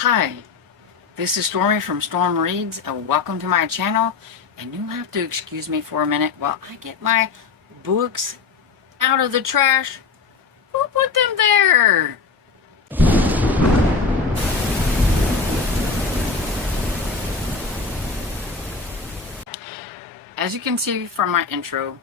Hi, this is Stormy from Storm Reads, and welcome to my channel. And you'll have to excuse me for a minute while I get my books out of the trash. Who put them there? As you can see from my intro,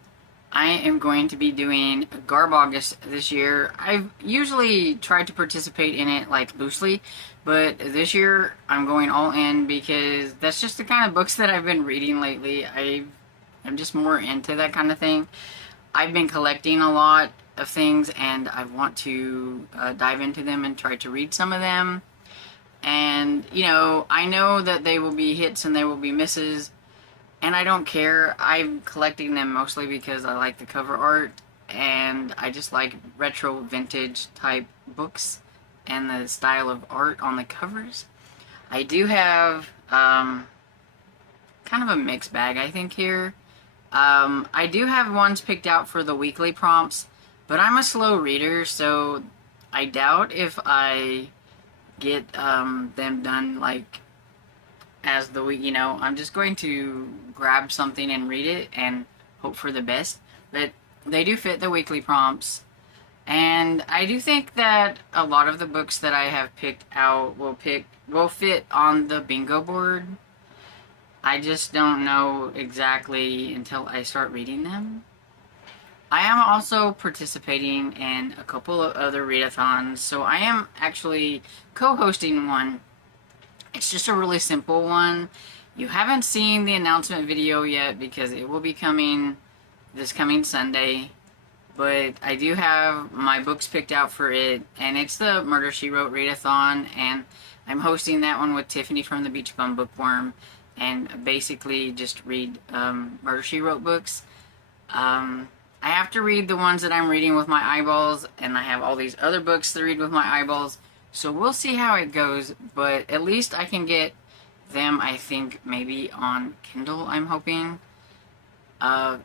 I am going to be doing Garb August this year. I've usually tried to participate in it like loosely, but this year I'm going all in because that's just the kind of books that I've been reading lately. I'm just more into that kind of thing. I've been collecting a lot of things and I want to dive into them and try to read some of them. And, you know, I know that they will be hits and they will be misses. And I don't care. I'm collecting them mostly because I like the cover art and I just like retro vintage type books and the style of art on the covers. I do have kind of a mixed bag, I think, here. I do have ones picked out for the weekly prompts, but I'm a slow reader, so I doubt if I get them done like as the week, I'm just going to grab something and read it and hope for the best. But they do fit the weekly prompts. And I do think that a lot of the books that I have picked out will fit on the bingo board. I just don't know exactly until I start reading them. I am also participating in a couple of other readathons, so I am actually co-hosting one. It's just a really simple one. You haven't seen the announcement video yet because it will be coming this coming Sunday. But I do have my books picked out for it. And it's the Murder, She Wrote readathon. And I'm hosting that one with Tiffany from the Beach Bum Bookworm. And basically just read Murder, She Wrote books. I have to read the ones that I'm reading with my eyeballs. And I have all these other books to read with my eyeballs. So we'll see how it goes, but at least I can get them, I think, maybe on Kindle, I'm hoping. I'm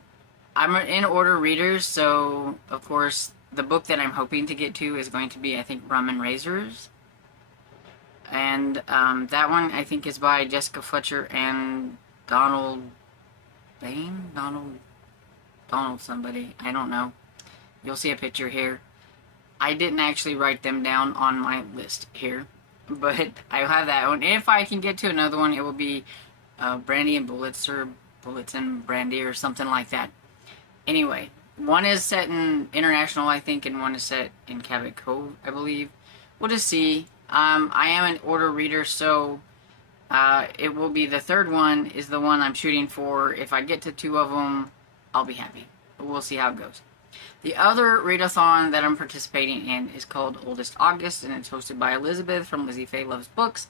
an in-order reader, so, of course, the book that I'm hoping to get to is going to be, I think, Rum and Razors. And that one, I think, is by Jessica Fletcher and Donald Bain? Donald somebody. I don't know. You'll see a picture here. I didn't actually write them down on my list here, but I have that one. If I can get to another one, it will be Brandy and Bullets, or Bullets and Brandy, or something like that. Anyway, one is set in International, I think, and one is set in Cabot Cove, I believe. We'll just see. I am an order reader, so it will be the third one is the one I'm shooting for. If I get to two of them, I'll be happy. But we'll see how it goes. The other readathon that I'm participating in is called Oldest August, and it's hosted by Elizabeth from Lizzie Faye Loves Books.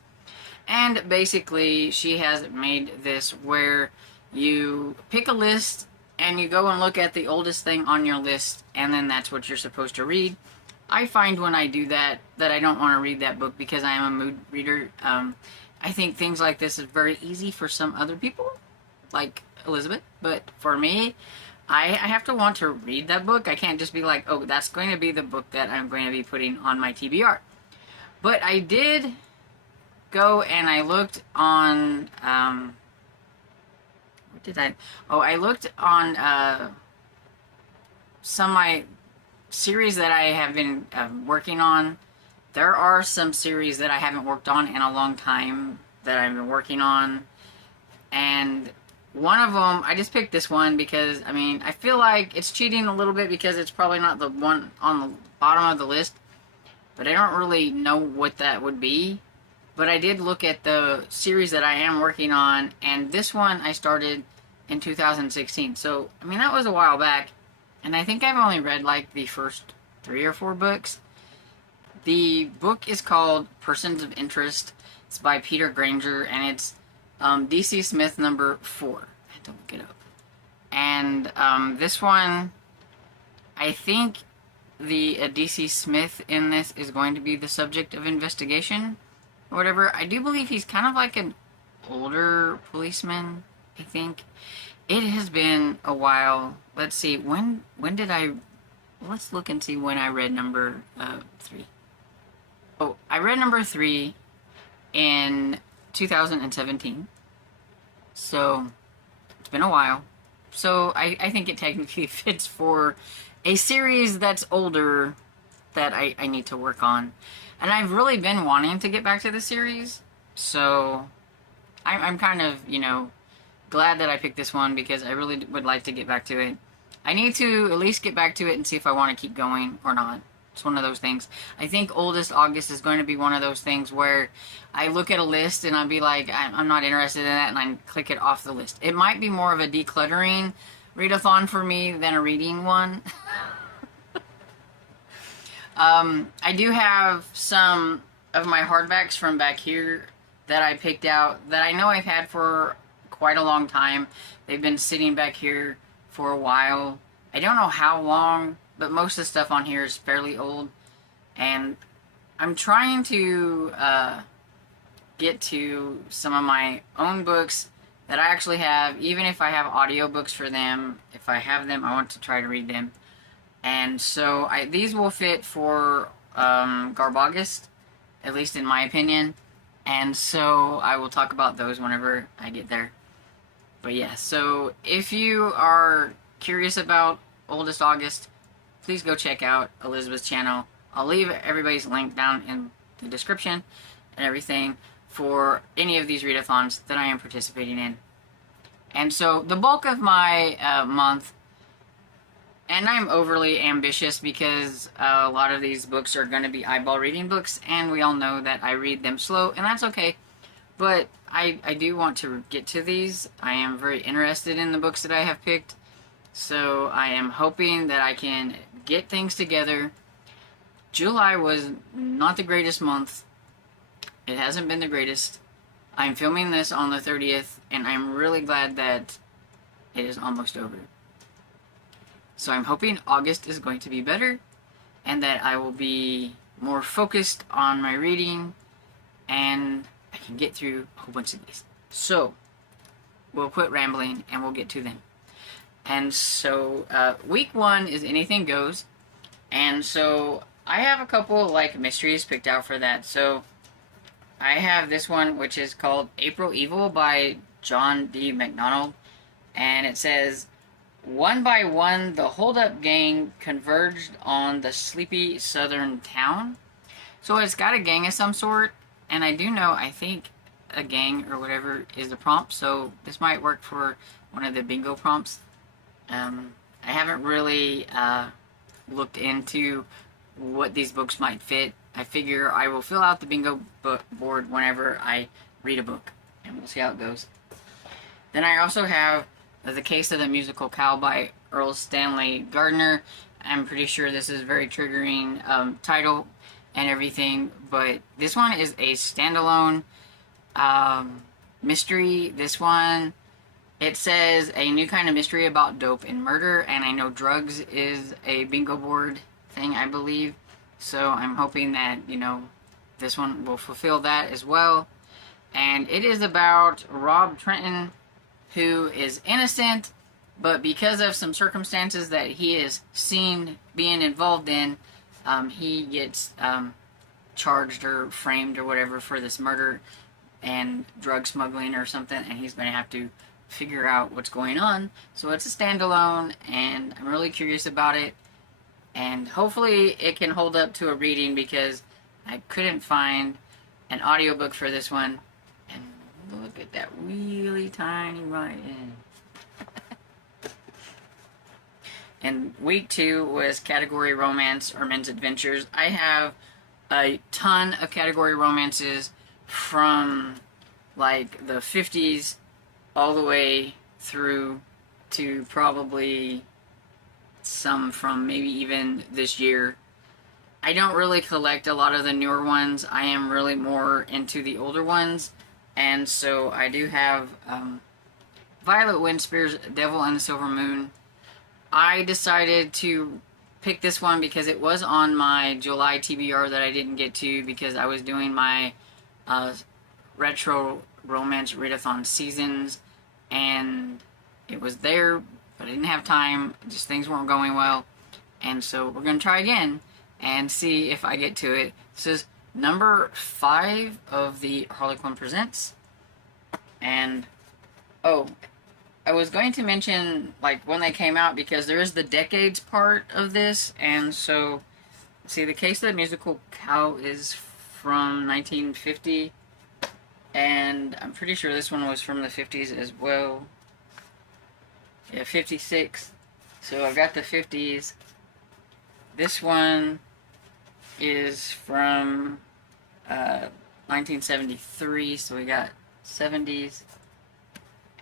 And basically, she has made this where you pick a list and you go and look at the oldest thing on your list, and then that's what you're supposed to read. I find when I do that I don't want to read that book because I am a mood reader. I think things like this is very easy for some other people, like Elizabeth, but for me, I have to want to read that book. I can't just be like, oh, that's going to be the book that I'm going to be putting on my TBR. But I did go and I looked on, what did I, oh, I looked on some of my series that I have been working on. There are some series that I haven't worked on in a long time that I've been working on. And one of them, I just picked this one because, I mean, I feel like it's cheating a little bit because it's probably not the one on the bottom of the list. But I don't really know what that would be. But I did look at the series that I am working on, and this one I started in 2016. So, I mean, that was a while back. And I think I've only read, like, the first 3 or 4 books. The book is called Persons of Interest. It's by Peter Granger, and it's DC Smith number 4. I had to look it up. And this one, I think the DC Smith in this is going to be the subject of investigation or whatever. I do believe he's kind of like an older policeman, I think. It has been a while. Let's see, when did I... Let's look and see when I read number 3. Oh, I read number 3 in 2017. So it's been a while. So I think it technically fits for a series that's older that I need to work on. And I've really been wanting to get back to the series. So I'm kind of, glad that I picked this one because I really would like to get back to it. I need to at least get back to it and see if I want to keep going or not. It's one of those things. I think Oldest August is going to be one of those things where I look at a list and I'll be like, I'm not interested in that, and I click it off the list. It might be more of a decluttering readathon for me than a reading one. I do have some of my hardbacks from back here that I picked out that I know I've had for quite a long time. They've been sitting back here for a while. I don't know how long, but most of the stuff on here is fairly old. And I'm trying to get to some of my own books that I actually have, even if I have audiobooks for them. If I have them, I want to try to read them. And so these will fit for Garb August, at least in my opinion. And so I will talk about those whenever I get there. But yeah, so if you are curious about Oldest August, please go check out Elizabeth's channel. I'll leave everybody's link down in the description and everything for any of these readathons that I am participating in. And so the bulk of my month, and I'm overly ambitious because a lot of these books are going to be eyeball reading books, and we all know that I read them slow, and that's okay. But I do want to get to these. I am very interested in the books that I have picked, so I am hoping that I can get things together. July was not the greatest month. It hasn't been the greatest. I'm filming this on the 30th, and I'm really glad that it is almost over. So I'm hoping August is going to be better, and that I will be more focused on my reading, and I can get through a whole bunch of these. So, we'll quit rambling, and we'll get to them. And so, week 1 is Anything Goes, and so I have a couple, mysteries picked out for that. So, I have this one, which is called April Evil by John D. MacDonald, and it says, one by one, the hold-up gang converged on the sleepy southern town. So it's got a gang of some sort, and I do know, I think a gang or whatever is the prompt, so this might work for one of the bingo prompts. I haven't really looked into what these books might fit. I figure I will fill out the bingo board whenever I read a book, and we'll see how it goes. Then I also have The Case of the Musical Cow by Earl Stanley Gardner. I'm pretty sure this is a very triggering title and everything, but this one is a standalone mystery. This one, it says a new kind of mystery about dope and murder, and I know drugs is a bingo board thing, I believe. So I'm hoping that, this one will fulfill that as well. And it is about Rob Trenton, who is innocent, but because of some circumstances that he is seen being involved in, he gets charged or framed or whatever for this murder and drug smuggling or something, and he's going to have to figure out what's going on. So it's a standalone, and I'm really curious about it, and hopefully it can hold up to a reading because I couldn't find an audiobook for this one. Look at that really tiny writing. And week 2 was category romance or men's adventures. I have a ton of category romances from the 50s all the way through to probably some from maybe even this year. I don't really collect a lot of the newer ones. I am really more into the older ones. And so I do have Violet Winspear's Devil and the Silver Moon. I decided to pick this one because it was on my July TBR that I didn't get to because I was doing my retro romance readathon seasons, and it was there, but I didn't have time. Just things weren't going well. And so we're going to try again and see if I get to it. This is number 5 of the Harlequin Presents. And, oh, I was going to mention, like, when they came out, because there is the decades part of this, and so, see, the Case of the Musical Cow is from 1950, and I'm pretty sure this one was from the 50s as well. Yeah, 56. So I've got the 50s. This one is from 1973, so we got 70s.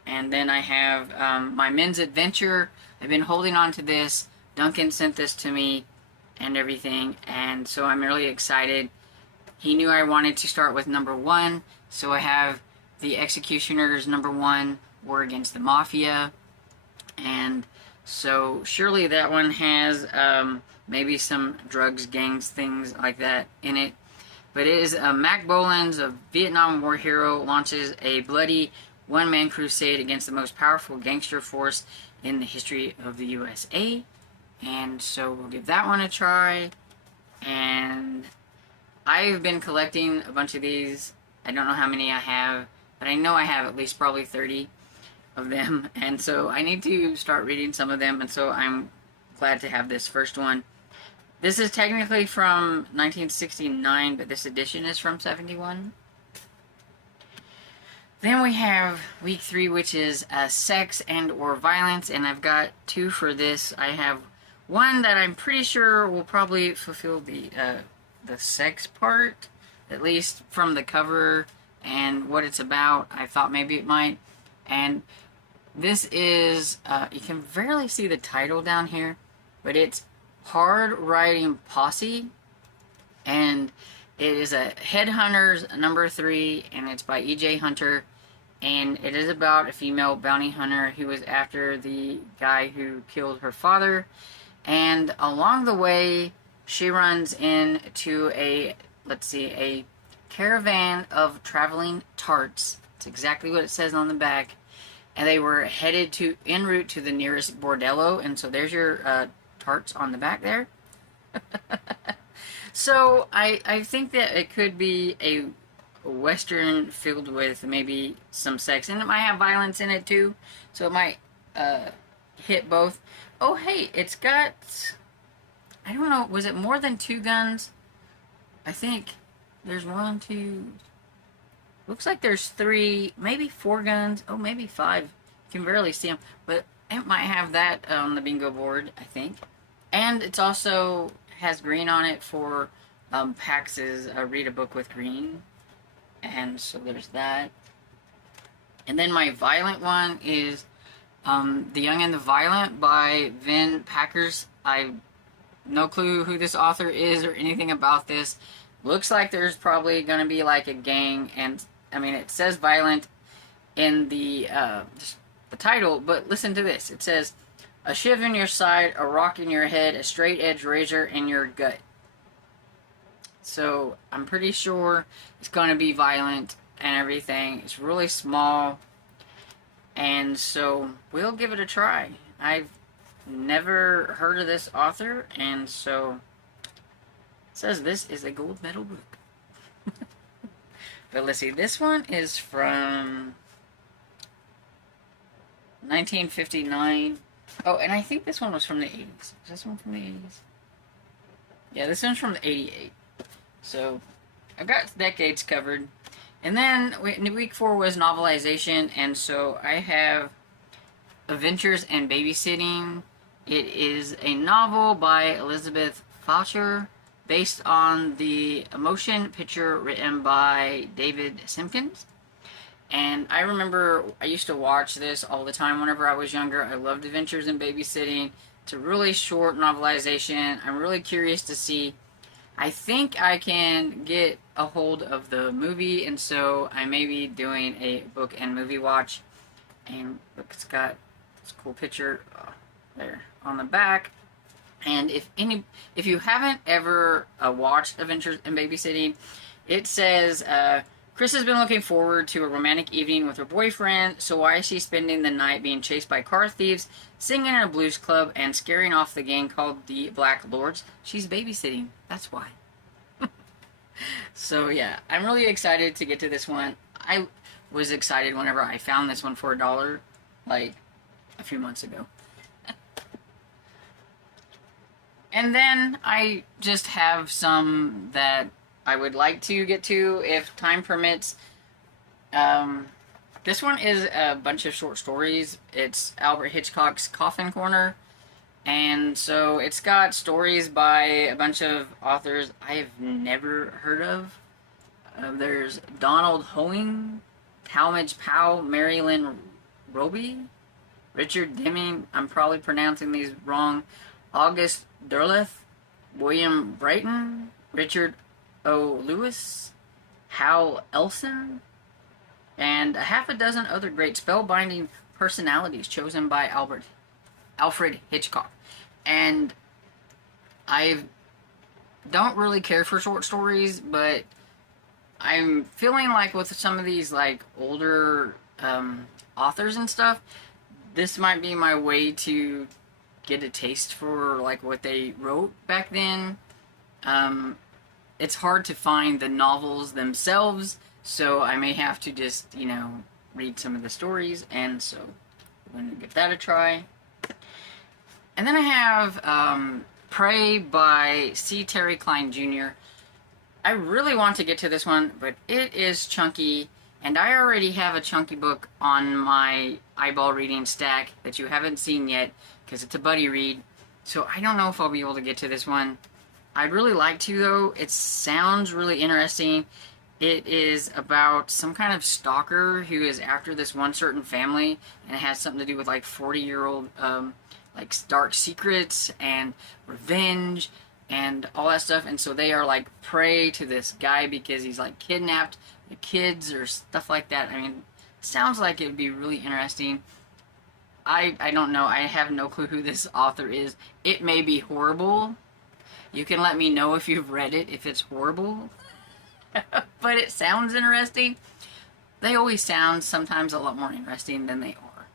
And then I have My Men's Adventure. I've been holding on to this. Duncan sent this to me and everything, and so I'm really excited. He knew I wanted to start with number 1, so I have The Executioner's number 1, War Against the Mafia, and so surely that one has maybe some drugs, gangs, things like that in it. But it is Mac Bolan's, a Vietnam War hero, launches a bloody one-man crusade against the most powerful gangster force in the history of the USA. And so we'll give that one a try. And I've been collecting a bunch of these. I don't know how many I have, but I know I have at least probably 30 of them. And so I need to start reading some of them. And so I'm glad to have this first one. This is technically from 1969, but this edition is from 71. Then we have week 3, which is sex and or violence, and I've got 2 for this. I have one that I'm pretty sure will probably fulfill the sex part, at least from the cover and what it's about. I thought maybe it might. And this is, you can barely see the title down here, but it's Hard Riding Posse, and it is a Headhunters number 3, and it's by E.J. Hunter, and it is about a female bounty hunter who was after the guy who killed her father, and along the way, she runs into a, let's see, a caravan of traveling tarts. It's exactly what it says on the back, and they were headed en route to the nearest bordello, and so there's your tarts on the back there. So I think that it could be a Western filled with maybe some sex, and it might have violence in it too, so it might hit both. Oh hey, it's got, I don't know, was it more than 2 guns? I think there's 1, 2, looks like there's 3, maybe 4 guns, oh maybe 5, you can barely see them, but it might have that on the bingo board, I think. And it's also has green on it for PAX's Read a Book with Green. And so there's that. And then my violent one is The Young and the Violent by Vin Packers. I no clue who this author is or anything about this. Looks like there's probably going to be like a gang, and I mean it says violent in the title, but listen to this. It says, a shiv in your side, a rock in your head, a straight edge razor in your gut. So I'm pretty sure it's going to be violent and everything. It's really small, and so we'll give it a try. I've never heard of this author, and so it says this is a gold medal book. But let's see, this one is from 1959. Oh, and I think this one was from the 80s. Is this one from the 80s? Yeah, this one's from the 88. So, I've got decades covered. And then, week 4 was novelization, and so I have Adventures and Babysitting. It is a novel by Elizabeth Fletcher, based on the motion picture written by David Simpkins. And I remember I used to watch this all the time whenever I was younger. I loved Adventures in Babysitting. It's a really short novelization. I'm really curious to see. I think I can get a hold of the movie, and so I may be doing a book and movie watch. And look, it's got this cool picture there on the back. And if you haven't ever watched Adventures in Babysitting, it says, Chris has been looking forward to a romantic evening with her boyfriend, so why is she spending the night being chased by car thieves, singing in a blues club, and scaring off the gang called the Black Lords? She's babysitting. That's why. So yeah, I'm really excited to get to this one. I was excited whenever I found this one for $1, like a few months ago. And then I just have some that I would like to get to if time permits. This one is a bunch of short stories. It's Albert Hitchcock's Coffin Corner. And so it's got stories by a bunch of authors I've never heard of. There's Donald Hoeing, Talmadge Powell, Marilyn Roby, Richard Deming, I'm probably pronouncing these wrong, August Derleth, William Brighton, Richard O. Lewis, Hal Elson, and a half a dozen other great spellbinding personalities chosen by Alfred Hitchcock. And I don't really care for short stories, but I'm feeling like with some of these like older authors and stuff, this might be my way to get a taste for like what they wrote back then. It's hard to find the novels themselves, so I may have to just, you know, read some of the stories, and so I'm going to give that a try. And then I have Prey by C. Terry Klein Jr. I really want to get to this one, but it is chunky, and I already have a chunky book on my eyeball reading stack that you haven't seen yet, because it's a buddy read, so I don't know if I'll be able to get to this one. I'd really like to, though. It sounds really interesting. It is about some kind of stalker who is after this one certain family, and it has something to do with like 40-year-old like dark secrets and revenge and all that stuff. And so they are like prey to this guy because he's like kidnapped the kids or stuff like that. I mean, it sounds like it would be really interesting. I don't know. I have no clue who this author is. It may be horrible. You can let me know if you've read it, if it's horrible. But it sounds interesting. They always sound sometimes a lot more interesting than they are.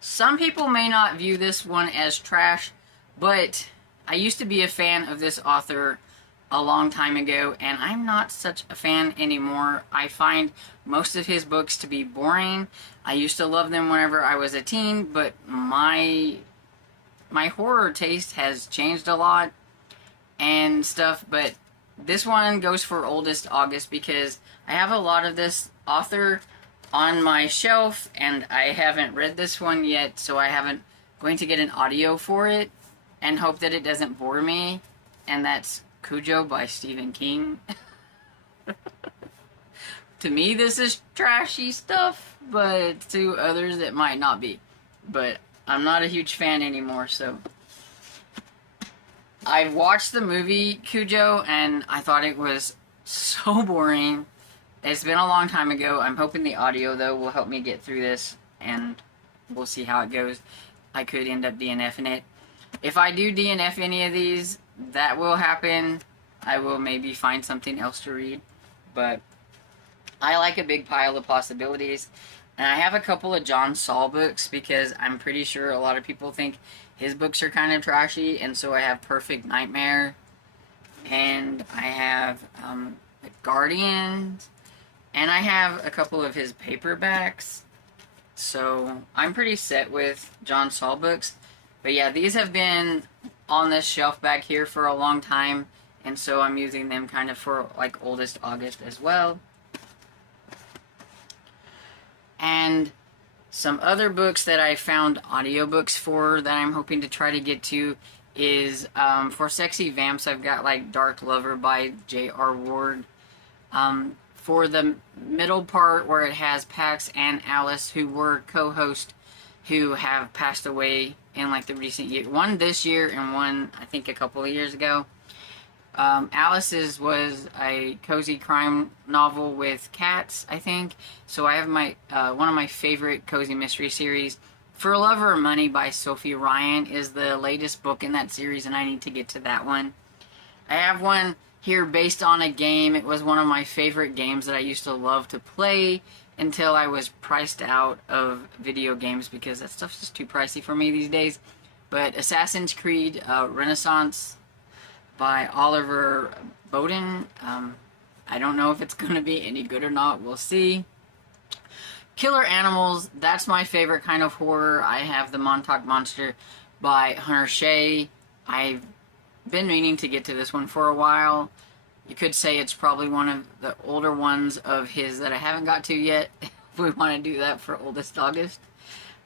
Some people may not view this one as trash, but I used to be a fan of this author a long time ago, and I'm not such a fan anymore. I find most of his books to be boring. I used to love them whenever I was a teen, but my horror taste has changed a lot and stuff, but this one goes for Oldest August because I have a lot of this author on my shelf, and I haven't read this one yet, so I haven't going to get an audio for it and hope that it doesn't bore me. And that's Cujo by Stephen King. To me, this is trashy stuff, but to others it might not be. But I'm not a huge fan anymore, so I watched the movie Cujo and I thought it was so boring. It's been a long time ago. I'm hoping the audio, though, will help me get through this, and we'll see how it goes. I could end up DNFing it. If I do DNF any of these, that will happen. I will maybe find something else to read, but I like a big pile of possibilities. And I have a couple of John Saul books because I'm pretty sure a lot of people think his books are kind of trashy, and so I have Perfect Nightmare, and I have The Guardians, and I have a couple of his paperbacks, so I'm pretty set with John Saul books. But yeah, these have been on this shelf back here for a long time, and so I'm using them kind of for like Oldest August as well. And some other books that I found audiobooks for that I'm hoping to try to get to is for Sexy Vamps, I've got like Dark Lover by J.R. Ward. For the middle part where it has Pax and Alice, who were co-hosts, who have passed away in like the recent year. One this year and one I think a couple of years ago. Alice's was a cozy crime novel with cats, I think. So I have my one of my favorite cozy mystery series. For Love or Money by Sophie Ryan is the latest book in that series, and I need to get to that one. I have one here based on a game. It was one of my favorite games that I used to love to play until I was priced out of video games because that stuff's just too pricey for me these days. But Assassin's Creed Renaissance by Oliver Bowden. I don't know if it's going to be any good or not. We'll see. Killer Animals, that's my favorite kind of horror. I have The Montauk Monster by Hunter Shea. I've been meaning to get to this one for a while. You could say it's probably one of the older ones of his that I haven't got to yet, if we want to do that for Oldest August.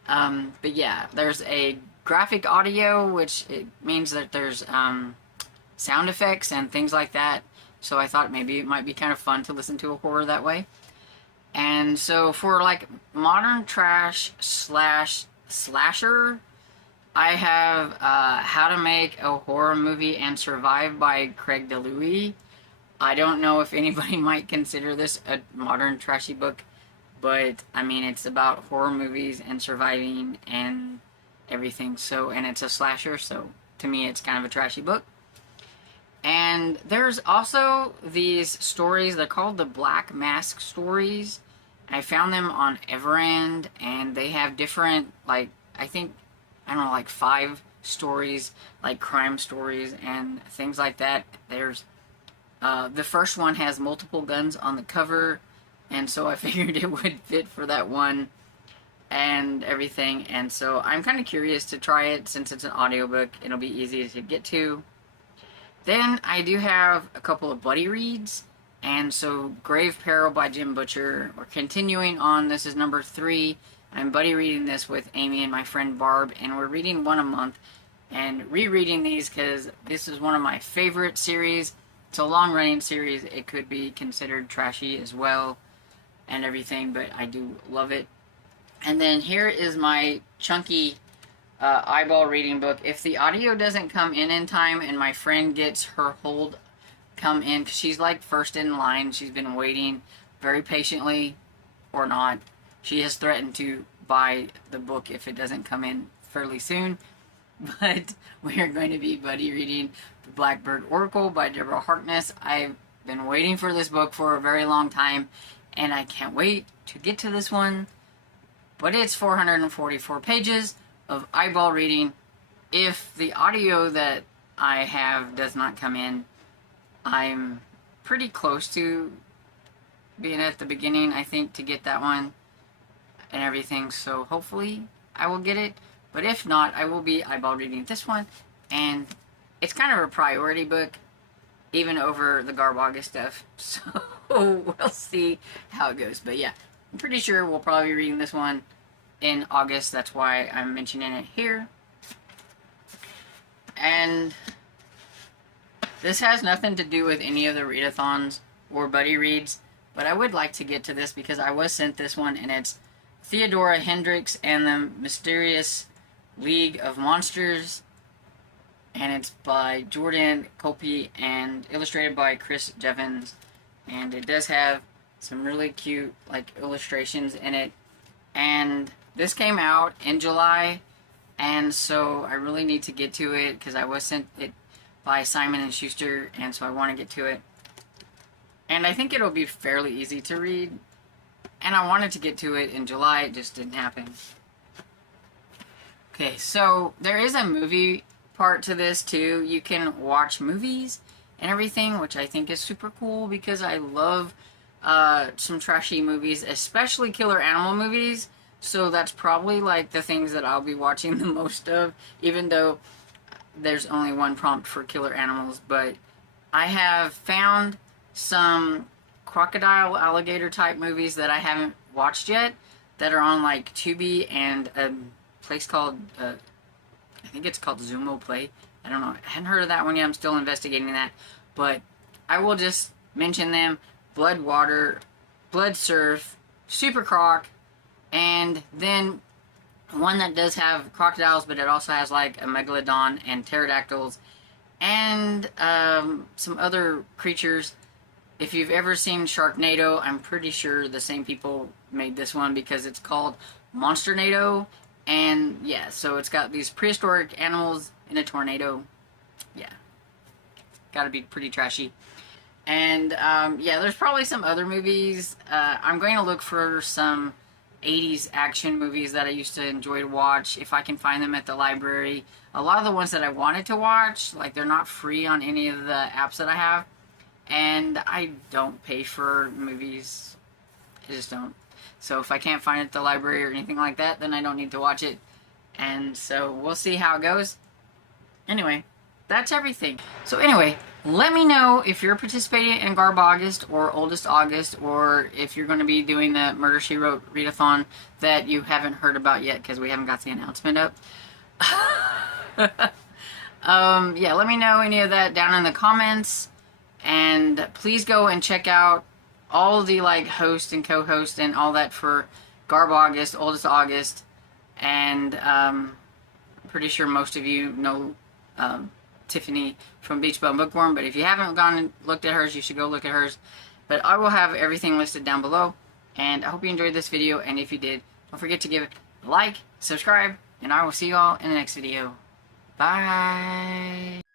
But yeah, there's a graphic audio, which it means that there's sound effects and things like that. So I thought maybe it might be kind of fun to listen to a horror that way. And so for like modern trash slash slasher, I have How to Make a Horror Movie and Survive by Craig DeLuey. I don't know if anybody might consider this a modern trashy book, but I mean, it's about horror movies and surviving and everything. So, and it's a slasher, so to me it's kind of a trashy book. And there's also these stories, they're called the Black Mask stories. I found them on Everand, and they have different, like, I don't know, like 5 stories, like crime stories and things like that. There's, the first one has multiple guns on the cover, and so I figured it would fit for that one and everything. And so I'm kind of curious to try it since it's an audiobook. It'll be easy to get to. Then I do have a couple of buddy reads, and so Grave Peril by Jim Butcher. We're continuing on. This is number 3. I'm buddy reading this with Amy and my friend Barb, and we're reading one a month and rereading these because this is one of my favorite series. It's a long-running series. It could be considered trashy as well and everything, but I do love it. And then here is my chunky eyeball reading book. If the audio doesn't come in time and my friend gets her hold come in, because she's like first in line, she's been waiting very patiently or not, she has threatened to buy the book if it doesn't come in fairly soon. But we are going to be buddy reading The Blackbird Oracle by Deborah Harkness. I've been waiting for this book for a very long time, and I can't wait to get to this one. But it's 444 pages of eyeball reading. If the audio that I have does not come in, I'm pretty close to being at the beginning, I think, to get that one and everything. So hopefully I will get it. But if not, I will be eyeball reading this one. And it's kind of a priority book, even over the Garb August stuff. So we'll see how it goes. But yeah, I'm pretty sure we'll probably be reading this one in August. That's why I'm mentioning it here. And this has nothing to do with any of the readathons or buddy reads, but I would like to get to this because I was sent this one, and it's Theodora Hendricks and the Mysterious League of Monsters, and it's by Jordan Copey and illustrated by Chris Jevons. And it does have some really cute like illustrations in it, and this came out in July, and so I really need to get to it because I was sent it by Simon & Schuster, and so I want to get to it. And I think it'll be fairly easy to read, and I wanted to get to it in July, it just didn't happen. Okay, so there is a movie part to this too. You can watch movies and everything, which I think is super cool because I love some trashy movies, especially killer animal movies. So that's probably like the things that I'll be watching the most of, even though there's only one prompt for killer animals. But I have found some crocodile alligator type movies that I haven't watched yet that are on like Tubi and a place called I think it's called Zumo Play. I don't know, I hadn't heard of that one yet. I'm still investigating that, but I will just mention them: Blood Water, Blood Surf, Super Croc, and then one that does have crocodiles, but it also has like a megalodon and pterodactyls and some other creatures. If you've ever seen Sharknado, I'm pretty sure the same people made this one because it's called Monsternado. And yeah, so it's got these prehistoric animals in a tornado. Yeah, gotta be pretty trashy. And yeah, there's probably some other movies. I'm going to look for some 80s action movies that I used to enjoy to watch, if I can find them at the library. A lot of the ones that I wanted to watch, like, they're not free on any of the apps that I have. And I don't pay for movies. I just don't. So if I can't find it at the library or anything like that, then I don't need to watch it. And so we'll see how it goes. Anyway, that's everything. So anyway, let me know if you're participating in Garb August or Oldest August, or if you're going to be doing the Murder, She Wrote readathon that you haven't heard about yet because we haven't got the announcement up. Yeah, let me know any of that down in the comments. And please go and check out all the like host and co-host and all that for Garb August, Oldest August, and I'm pretty sure most of you know Tiffany from Beach Bum Bookworm, but if you haven't gone and looked at hers, you should go look at hers. But I will have everything listed down below, and I hope you enjoyed this video, and if you did, don't forget to give it a like, subscribe, and I will see you all in the next video. Bye!